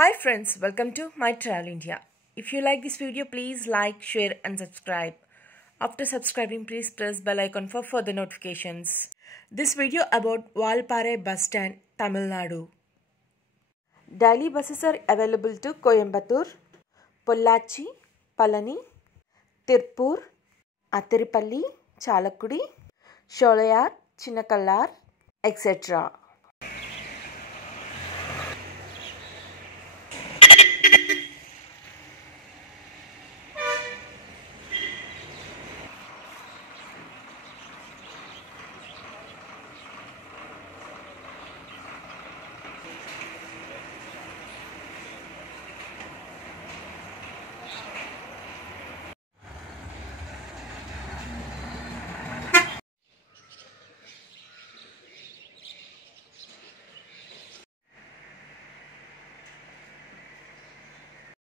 Hi friends, welcome to My Travel India. If you like this video, please like, share and subscribe. After subscribing, please press bell icon for further notifications. This video about Valparai bus stand, Tamil Nadu. Daily buses are available to Coimbatore, Pollachi, Palani, Tirupur, Attirupalli, Chalakkudi, Sholeyar, Chinnakallar, etc.